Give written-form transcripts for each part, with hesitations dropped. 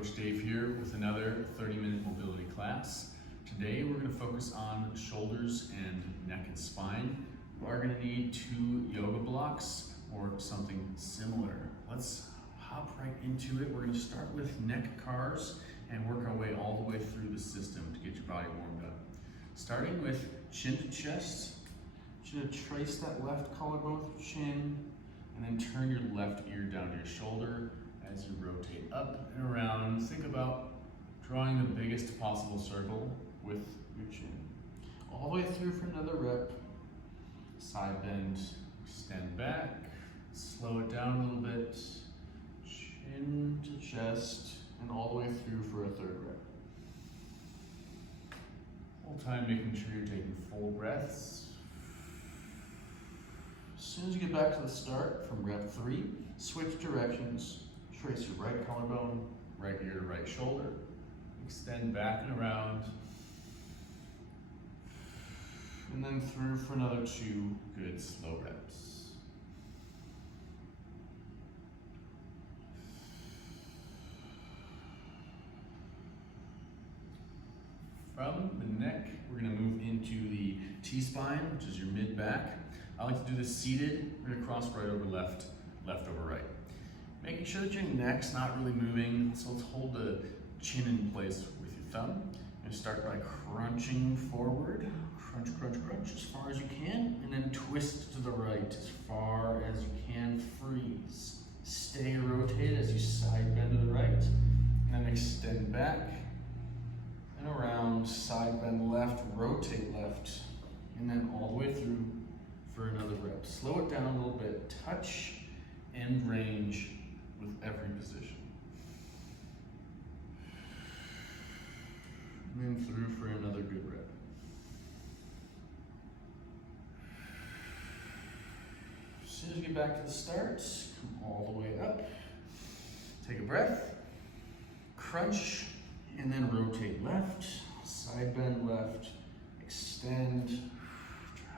Coach Dave here with another 30-minute mobility class. Today we're going to focus on shoulders and neck and spine. We are going to need 2 yoga blocks or something similar. Let's hop right into it. We're going to start with neck cars and work our way all the way through the system to get your body warmed up. Starting with chin to chest. You're going to trace that left collarbone with your chin and then turn your left ear down to your shoulder. As you rotate up and around, think about drawing the biggest possible circle with your chin. All the way through for another rep. Side bend, extend back, slow it down a little bit. Chin to chest, and all the way through for a third rep. Whole time making sure you're taking full breaths. As soon as you get back to the start from rep 3, switch directions. Trace your right collarbone, right ear to right shoulder. Extend back and around. And then through for another 2 good slow reps. From the neck, we're going to move into the T-spine, which is your mid-back. I like to do this seated. We're going to cross right over left, left over right. Making sure that your neck's not really moving, so let's hold the chin in place with your thumb. And start by crunching forward. Crunch, crunch, crunch as far as you can, and then twist to the right as far as you can. Freeze. Stay rotated as you side bend to the right, and then extend back and around. Side bend left, rotate left, and then all the way through for another rep. Slow it down a little bit. Touch and range with every position. And then through for another good rep. As soon as you get back to the start, come all the way up. Take a breath. Crunch, and then rotate left. Side bend left. Extend.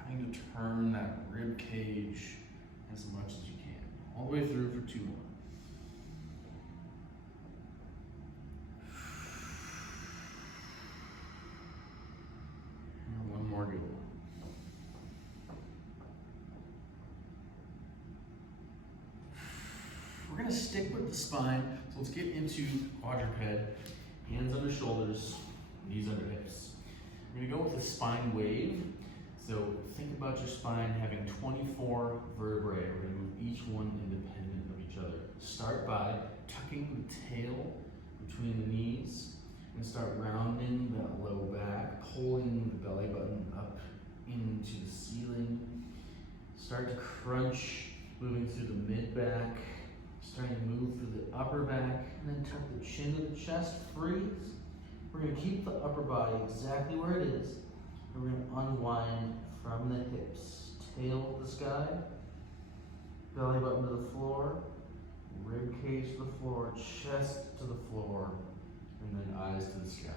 Trying to turn that rib cage as much as you can. All the way through for 2 more. And one more good one. We're going to stick with the spine, so let's get into quadruped. Hands under shoulders, knees under hips. We're going to go with a spine wave. So think about your spine having 24 vertebrae. We're going to move each one independent of each other. Start by tucking the tail between the knees and start rounding that low back, pulling the belly button up into the ceiling. Start to crunch, moving through the mid-back, starting to move through the upper back, and then tuck the chin to the chest, freeze. We're going to keep the upper body exactly where it is. We're going to unwind from the hips, tail to the sky, belly button to the floor, rib cage to the floor, chest to the floor, and then eyes to the sky.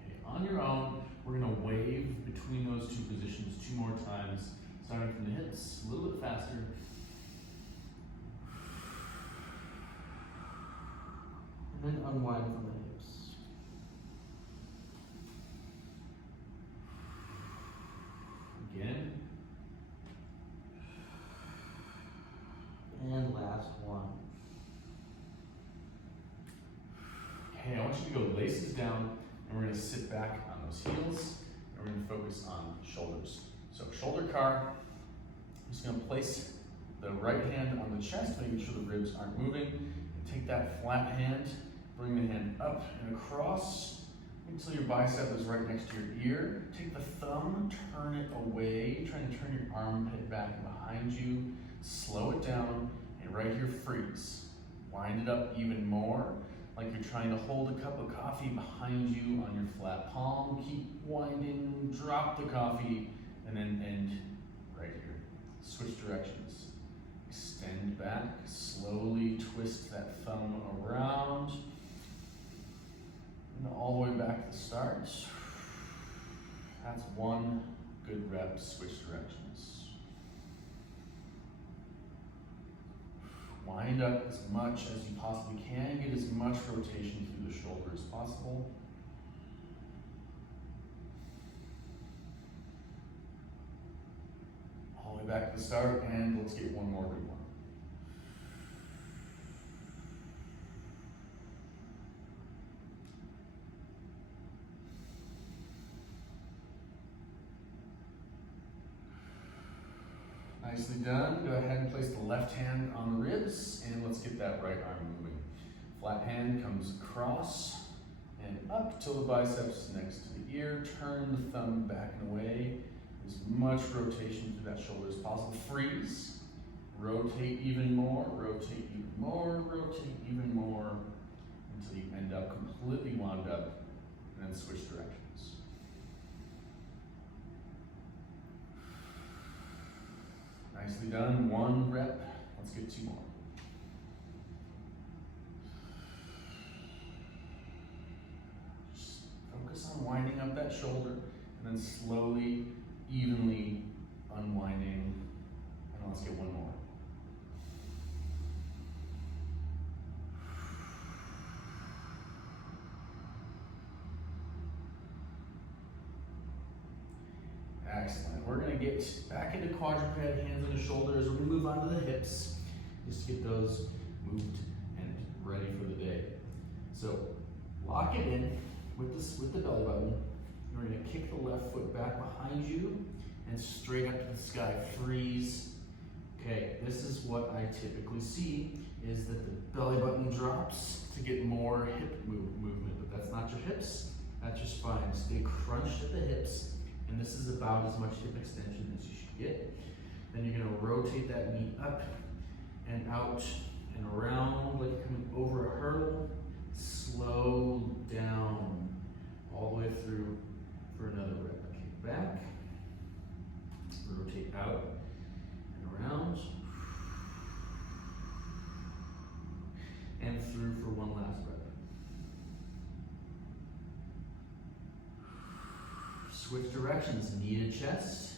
Okay, on your own, we're going to wave between those 2 positions 2 more times, starting from the hips, a little bit faster. And then unwind from the hips. Again. And last one. Okay, I want you to go laces down, and we're going to sit back on those heels, and we're going to focus on shoulders. So shoulder car, I'm just going to place the right hand on the chest, making sure the ribs aren't moving, and take that flat hand, bring the hand up and across, until your bicep is right next to your ear. Take the thumb, turn it away, trying to turn your armpit back and behind you. Slow it down, and right here, freeze. Wind it up even more, like you're trying to hold a cup of coffee behind you on your flat palm. Keep winding, drop the coffee, and then end right here. Switch directions. Extend back, slowly twist that thumb around. And all the way back to the start. That's 1 good rep, switch directions. Wind up as much as you possibly can. Get as much rotation through the shoulder as possible. All the way back to the start, and let's get one more good one. Nicely done. Go ahead and place the left hand on the ribs, and let's get that right arm moving. Flat hand comes across and up till the biceps is next to the ear. Turn the thumb back and away. As much rotation through that shoulder as possible. Freeze. Rotate even more, rotate even more, rotate even more, until you end up completely wound up, and then switch directions. Nicely done, one rep. Let's get two more. Just focus on winding up that shoulder, and then slowly, evenly unwinding. And let's get one more. Excellent. We're going to get back into quadruped, hands on the shoulders. We're going to move on to the hips just to get those moved and ready for the day. So lock it in with the belly button. We're going to kick the left foot back behind you and straight up to the sky. Freeze. Okay, this is what I typically see, is that the belly button drops to get more hip movement, but that's not your hips, that's your spine. Stay crunched at the hips. And this is about as much hip extension as you should get. Then you're going to rotate that knee up and out and around like you're coming over a hurdle. Slow down all the way through for another rep. Kick back, rotate out and around, and through for one last rep. Switch directions, knee to chest,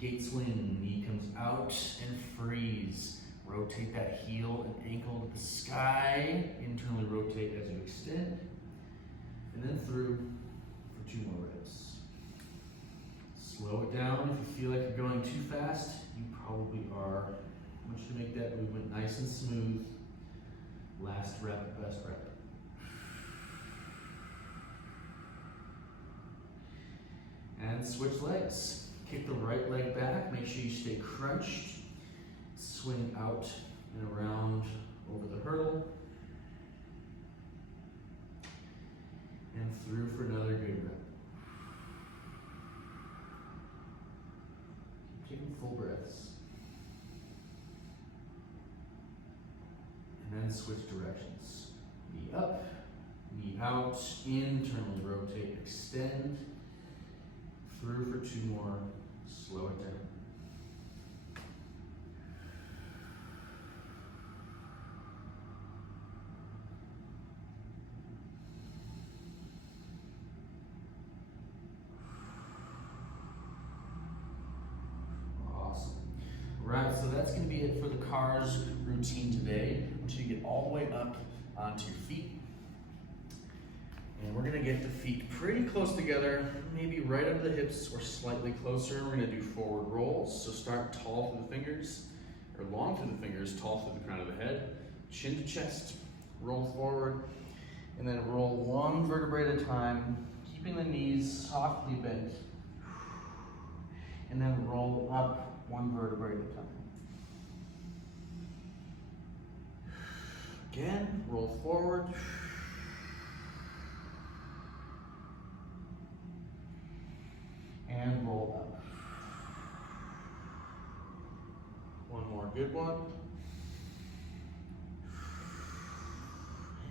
gate swing, knee comes out and freeze. Rotate that heel and ankle to the sky, internally rotate as you extend, and then through for two more reps. Slow it down. If you feel like you're going too fast, you probably are. I want you to make that movement nice and smooth. Last rep, best rep. And switch legs. Kick the right leg back, make sure you stay crunched. Swing out and around over the hurdle. And through for another good rep. Keep taking full breaths. And then switch directions. Knee up, knee out, internally rotate, extend. Through for two more, slow it down. Awesome. Right, so that's going to be it for the CARS routine today. I want you to get all the way up onto your feet. And we're going to get the feet pretty close together, maybe right under the hips or slightly closer. We're going to do forward rolls. So start tall through the fingers, or long through the fingers, tall through the crown of the head, chin to chest, roll forward, and then roll one vertebrae at a time, keeping the knees softly bent, and then roll up one vertebrae at a time. Again, roll forward. And roll up. One more good one.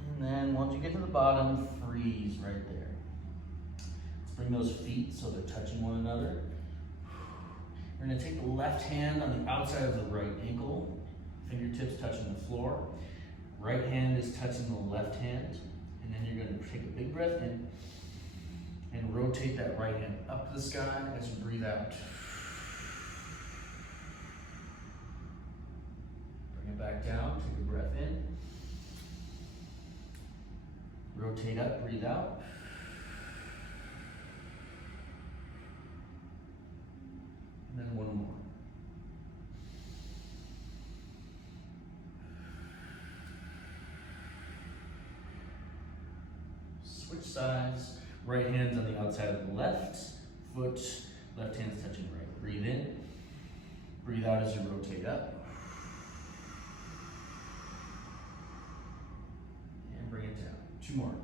And then once you get to the bottom, freeze right there. Let's bring those feet so they're touching one another. We're going to take the left hand on the outside of the right ankle, fingertips touching the floor. Right hand is touching the left hand. And then you're going to take a big breath in and rotate that right hand up to the sky as you breathe out. Bring it back down, take a breath in. Rotate up, breathe out. And then one more. Switch sides. Right hand's on the outside of the left foot. Left hand's touching right. Breathe in. Breathe out as you rotate up. And bring it down. Two more.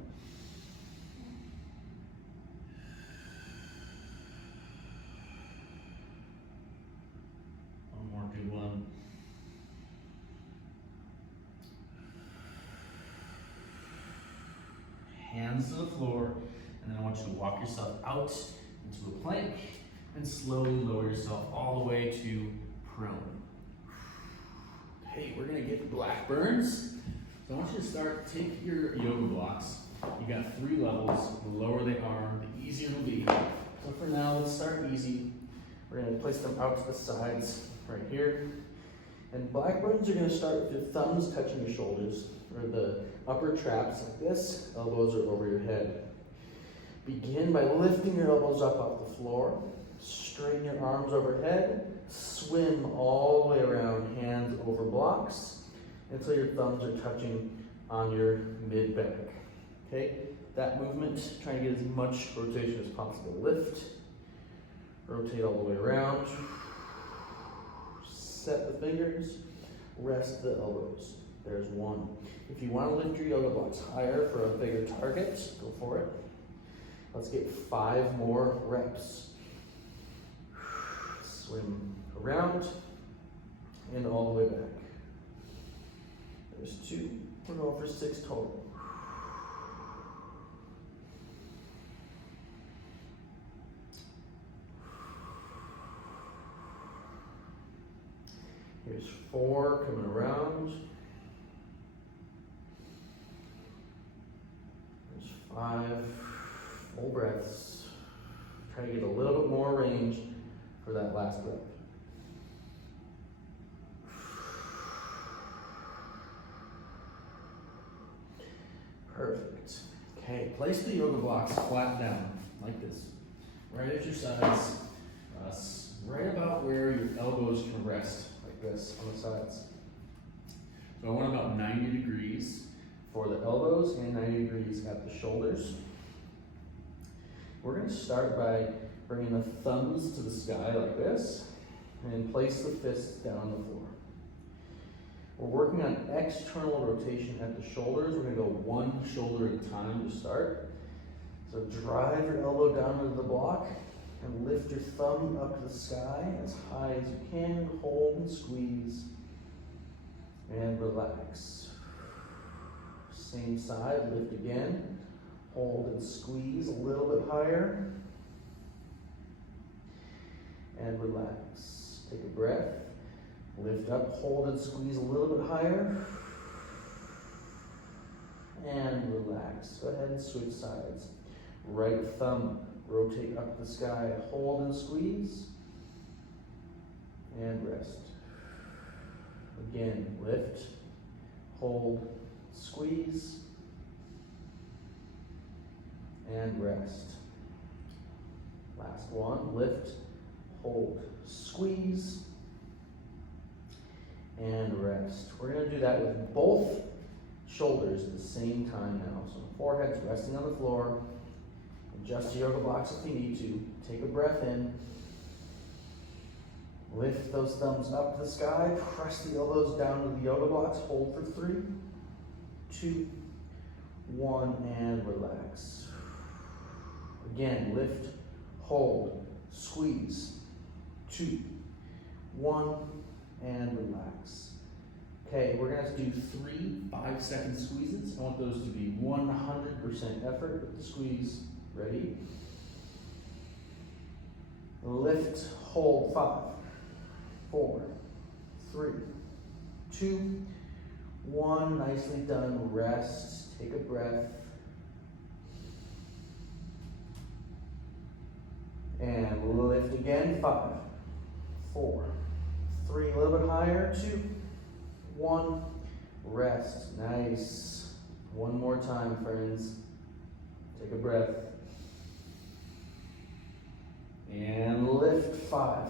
One more good one. Hands to the floor, and then I want you to walk yourself out into a plank and slowly lower yourself all the way to prone. Okay, we're gonna get black burns. So I want you to start, take your yoga blocks. You got 3 levels. The lower they are, the easier it'll be. So for now, let's start easy. We're gonna place them out to the sides right here. And black burns are gonna start with your thumbs touching your shoulders, or the upper traps like this. Elbows are over your head. Begin by lifting your elbows up off the floor. Straighten your arms overhead. Swim all the way around, hands over blocks, until your thumbs are touching on your mid-back. Okay? That movement, try to get as much rotation as possible. Lift. Rotate all the way around. Set the fingers. Rest the elbows. There's one. If you want to lift your yoga blocks higher for a bigger target, go for it. Let's get 5 more reps. Swim around and all the way back. There's 2. We're going for 6 total. Here's 4 coming around. There's 5. Full breaths. Try to get a little bit more range for that last breath. Perfect. Okay, place the yoga blocks flat down, like this. Right at your sides, right about where your elbows can rest, like this, on the sides. So I want about 90 degrees for the elbows and 90 degrees at the shoulders. We're going to start by bringing the thumbs to the sky like this, and place the fists down on the floor. We're working on external rotation at the shoulders. We're going to go one shoulder at a time to start. So drive your elbow down into the block and lift your thumb up to the sky as high as you can. Hold and squeeze and relax. Same side, lift again. Hold and squeeze a little bit higher. And relax. Take a breath. Lift up, hold and squeeze a little bit higher. And relax. Go ahead and switch sides. Right thumb, rotate up the sky, hold and squeeze. And rest. Again, lift, hold, squeeze. And rest. Last one, lift, hold, squeeze. And rest. We're going to do that with both shoulders at the same time now. So the forehead's resting on the floor. Adjust your yoga blocks if you need to. Take a breath in. Lift those thumbs up to the sky. Press the elbows down to the yoga blocks. Hold for 3, 2, 1, and relax. Again, lift, hold, squeeze. 2, 1, and relax. Okay, we're going to have to do 3 5-second squeezes. I want those to be 100% effort with the squeeze. Ready? Lift, hold, 5, 4, 3, 2, 1. Nicely done. Rest. Take a breath. And lift again. 5, 4, 3, a little bit higher. 2, 1, rest. Nice. One more time, friends. Take a breath. And lift. 5,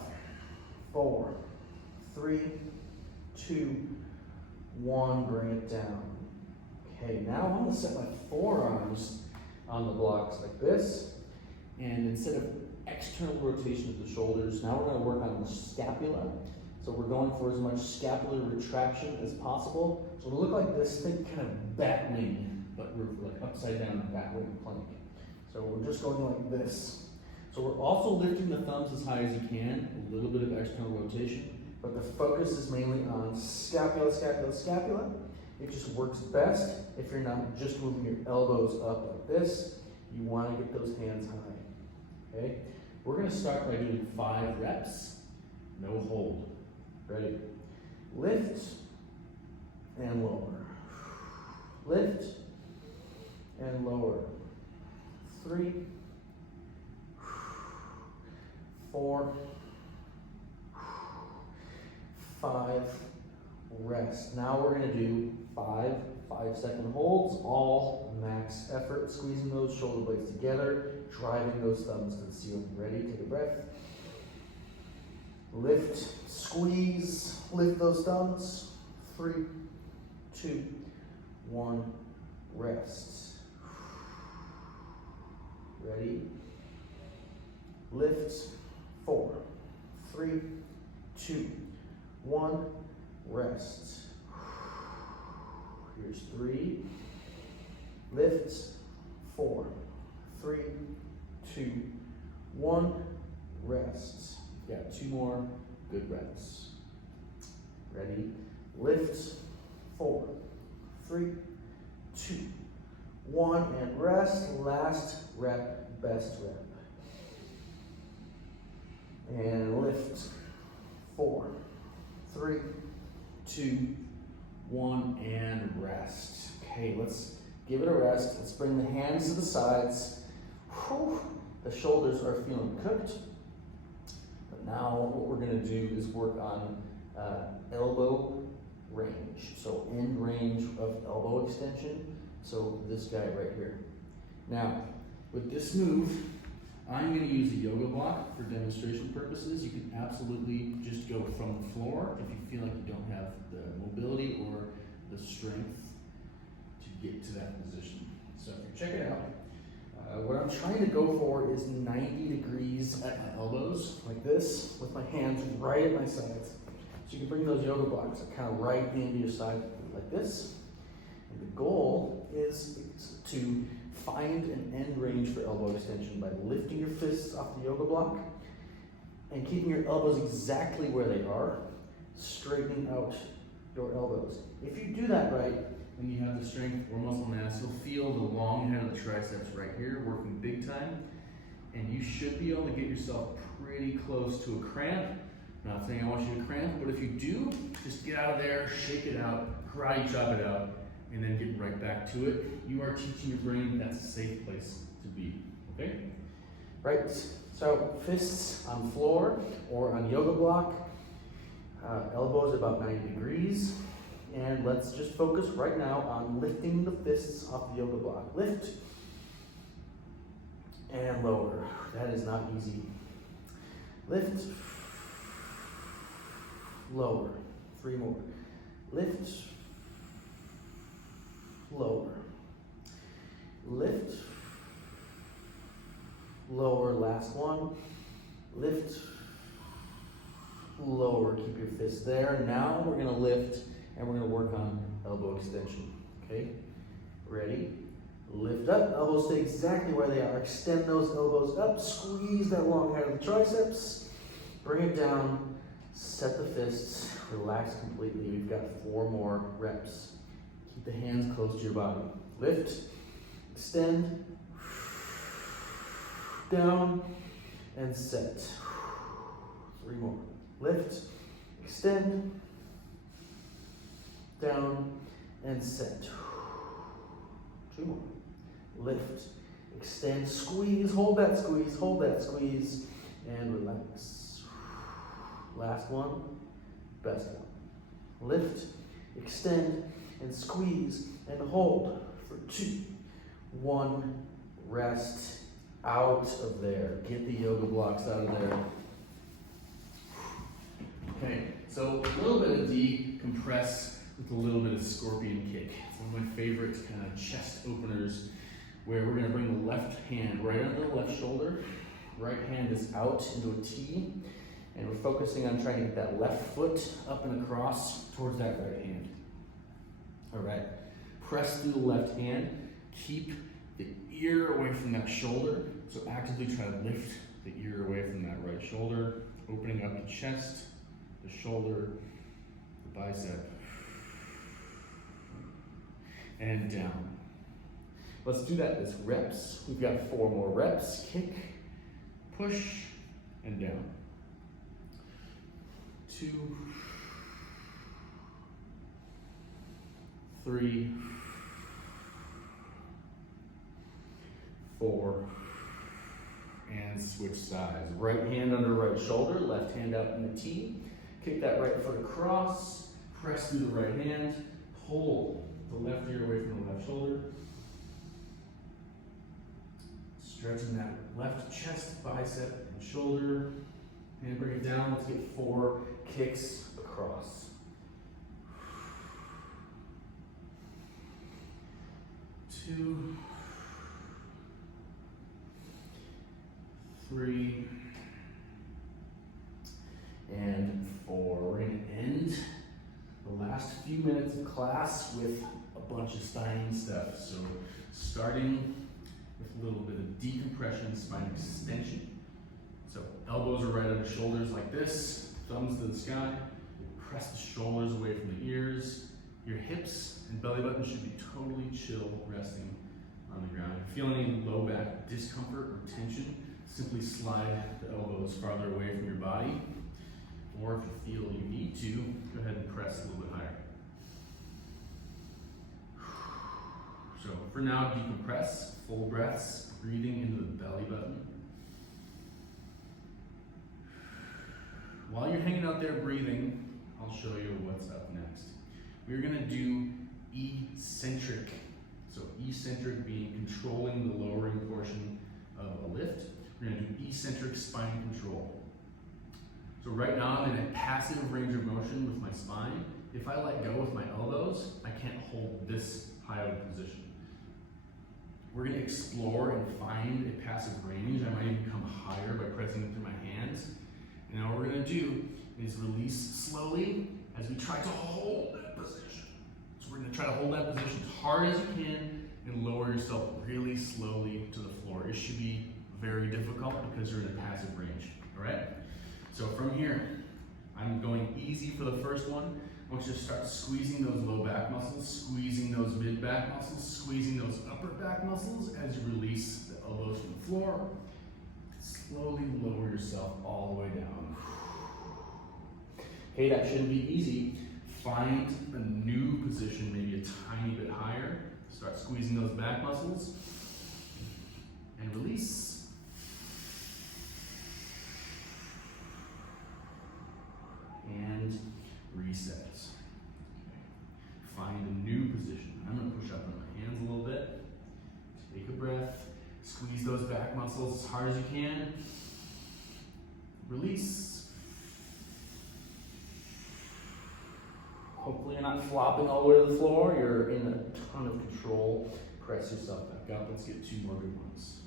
4, 3, 2, 1. Bring it down. Okay, now I'm going to set my forearms on the blocks like this. And instead of external rotation of the shoulders, now we're going to work on the scapula. So we're going for as much scapular retraction as possible. So it'll look like this, think kind of bat wing, but we're like upside down bat wing plank. So we're just going like this. So we're also lifting the thumbs as high as you can, a little bit of external rotation, but the focus is mainly on scapula, scapula, scapula. It just works best if you're not just moving your elbows up like this. You want to get those hands high, okay? We're going to start by doing 5 reps, no hold. Ready? Lift and lower. Lift and lower. 3, 4, 5, rest. Now we're going to do 5 5-second holds, all max effort, squeezing those shoulder blades together, driving those thumbs to the ceiling. Ready? Take a breath. Lift, squeeze, lift those thumbs. 3, 2, 1, rest. Ready? Lift. 4, 3, 2, 1, rest. Here's 3. Lift. 4, 3, 2, 1, rest. Got 2 more good reps. Ready? Lift. 4, 3, 2, 1, and rest. Last rep, best rep. And lift. 4, 3, 2, 1, and rest. Okay, let's give it a rest. Let's bring the hands to the sides. Whew. The shoulders are feeling cooked. But now what we're going to do is work on elbow range. So end range of elbow extension. So this guy right here. Now, with this move, I'm going to use a yoga block for demonstration purposes. You can absolutely just go from the floor if you feel like you don't have the mobility or the strength to get to that position. So if you check it out, what I'm trying to go for is 90 degrees at my elbows, like this, with my hands right at my sides. So you can bring those yoga blocks kind of right into your side like this. And the goal is to find an end range for elbow extension by lifting your fists off the yoga block and keeping your elbows exactly where they are, straightening out your elbows. If you do that right, and you have the strength or muscle mass, you'll feel the long head of the triceps right here working big time, and you should be able to get yourself pretty close to a cramp. I'm not saying I want you to cramp, but if you do, just get out of there, shake it out, karate chop it out, and then get right back to it. You are teaching your brain that's a safe place to be, okay? Right, so fists on floor or on yoga block, elbows about 90 degrees, and let's just focus right now on lifting the fists off the yoga block. Lift and lower. That is not easy. Lift, lower. 3 more. Lift, lower. Lift, lower. Last one. Lift, lower. Keep your fist there. Now we're going to lift and we're going to work on elbow extension. Okay? Ready? Lift up. Elbows stay exactly where they are. Extend those elbows up. Squeeze that long head of the triceps. Bring it down. Set the fists. Relax completely. We've got 4 more reps. Keep the hands close to your body. Lift. Extend. Down. And set. 3 more. Lift. Extend. Down. And set. 2 more. Lift. Extend. Squeeze. Hold that squeeze. Hold that squeeze. And relax. Last one. Best one. Lift. Extend and squeeze and hold for 2, 1, rest. Out of there. Get the yoga blocks out of there. Okay, so a little bit of decompress with a little bit of scorpion kick. It's one of my favorite kind of chest openers, where we're gonna bring the left hand right under the left shoulder. Right hand is out into a T, and we're focusing on trying to get that left foot up and across towards that right hand. All right, press through the left hand. Keep the ear away from that shoulder. So actively try to lift the ear away from that right shoulder, opening up the chest, the shoulder, the bicep, and down. Let's do that as reps. We've got 4 more reps. Kick, push, and down. 2, 3, 4, and switch sides. Right hand under right shoulder, left hand out in the T. Kick that right foot across, press through the right hand, pull the left ear away from the left shoulder. Stretching that left chest, bicep, and shoulder. And bring it down. Let's get 4 kicks across. 2, 3, and 4. We're going to end the last few minutes of class with a bunch of spine stuff. So starting with a little bit of decompression, spine extension. So elbows are right under shoulders like this, thumbs to the sky. Press the shoulders away from the ears. Your hips and belly button should be totally chill, resting on the ground. If you feel any low back discomfort or tension, simply slide the elbows farther away from your body. Or if you feel you need to, go ahead and press a little bit higher. So for now, decompress, full breaths, breathing into the belly button. While you're hanging out there breathing, I'll show you what's up next. We're gonna do eccentric. So eccentric being controlling the lowering portion of a lift. We're gonna do eccentric spine control. So right now I'm in a passive range of motion with my spine. If I let go with my elbows, I can't hold this high of a position. We're gonna explore and find a passive range. I might even come higher by pressing it through my hands. And now what we're gonna do is release slowly as we try to hold that position. So we're gonna try to hold that position as hard as you can and lower yourself really slowly to the floor. It should be very difficult because you're in a passive range, all right? So from here, I'm going easy for the first one. I want you to start squeezing those low back muscles, squeezing those mid back muscles, squeezing those upper back muscles as you release the elbows from the floor. Slowly lower yourself all the way down. Okay, that shouldn't be easy. Find a new position, maybe a tiny bit higher. Start squeezing those back muscles and release. And reset. Okay. Find a new position. I'm going to push up on my hands a little bit. Take a breath. Squeeze those back muscles as hard as you can. Release. Hopefully you're not flopping all the way to the floor. You're in a ton of control. Press yourself back up. Let's get 2 more good ones.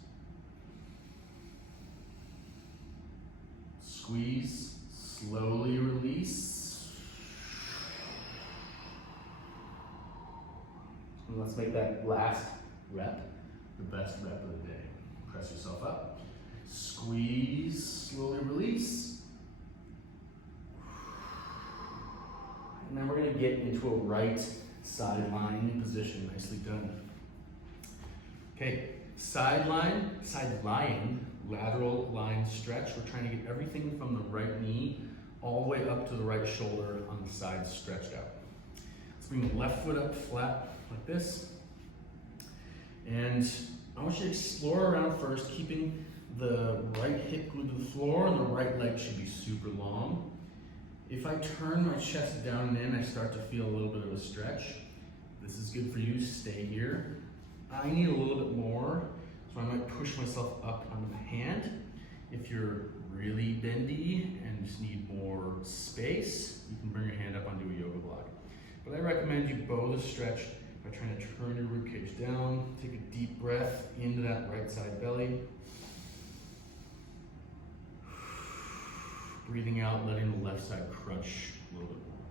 Squeeze. Slowly release. And let's make that last rep the best rep of the day. Press yourself up. Squeeze, slowly release. And then we're going to get into a right side lying position. Nicely done. Okay, side lying, lateral line stretch. We're trying to get everything from the right knee all the way up to the right shoulder on the side stretched out. Let's bring the left foot up flat like this. And I want you to explore around first, keeping the right hip glued to the floor, and the right leg should be super long. If I turn my chest down and in, I start to feel a little bit of a stretch. This is good for you, stay here. I need a little bit more, so I might push myself up onto the hand. If you're really bendy and just need more space, you can bring your hand up onto a yoga block. But I recommend you bow the stretch by trying to turn your ribcage down, take a deep breath into that right side belly. Breathing out, letting the left side crunch a little bit more.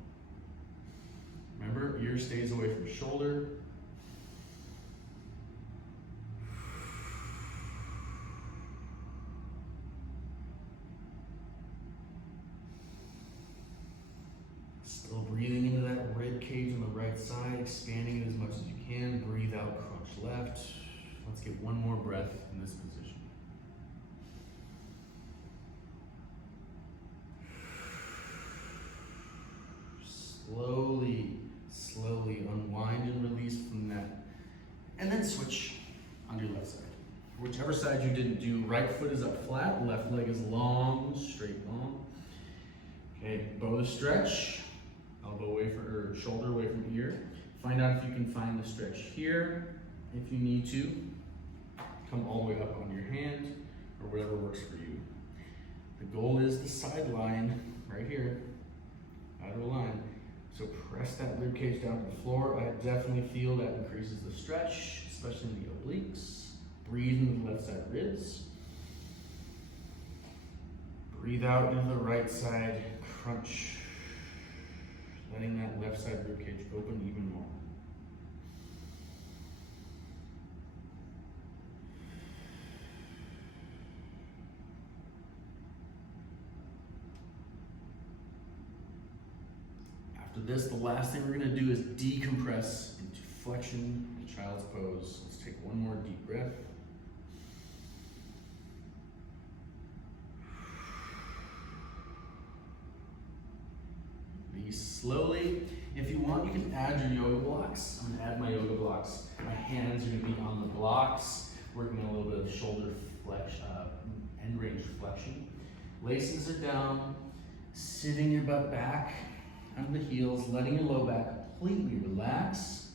Remember, ear stays away from shoulder. Still breathing into that rib cage on the right side, expanding it as much as you can. Breathe out, crunch left. Let's get one more breath in this position. Slowly unwind and release from that. And then switch on your left side. Whichever side you didn't do, right foot is up flat, left leg is long, straight long. Okay, bow the stretch. Elbow away from, or shoulder away from ear. Find out if you can find the stretch here. If you need to, come all the way up on your hand or whatever works for you. The goal is the side line right here, outer line. So press that rib cage down to the floor. I definitely feel that increases the stretch, especially in the obliques. Breathe into the left side ribs. Breathe out into the right side crunch. Letting that left side ribcage open even more. After this, the last thing we're going to do is decompress into flexion, child's pose. Let's take one more deep breath. Slowly. If you want, you can add your yoga blocks. I'm gonna add my yoga blocks. My hands are gonna be on the blocks, working on a little bit of shoulder flexion, end range flexion. Laces are down, sitting your butt back under the heels, letting your low back completely relax.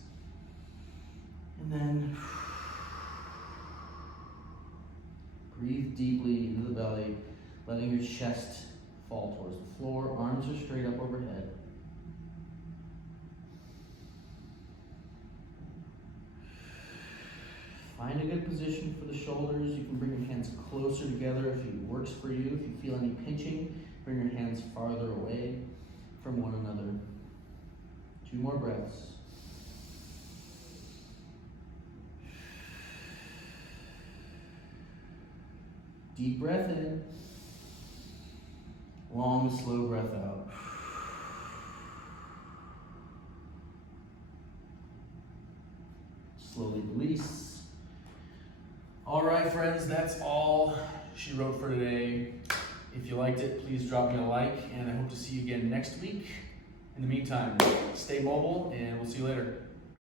And then breathe deeply into the belly, letting your chest fall towards the floor. Arms are straight up overhead. Find a good position for the shoulders. You can bring your hands closer together if it works for you. If you feel any pinching, bring your hands farther away from one another. 2 more breaths. Deep breath in. Long, slow breath out. Slowly release. All right, friends, that's all she wrote for today. If you liked it, please drop me a like, and I hope to see you again next week. In the meantime, stay mobile, and we'll see you later.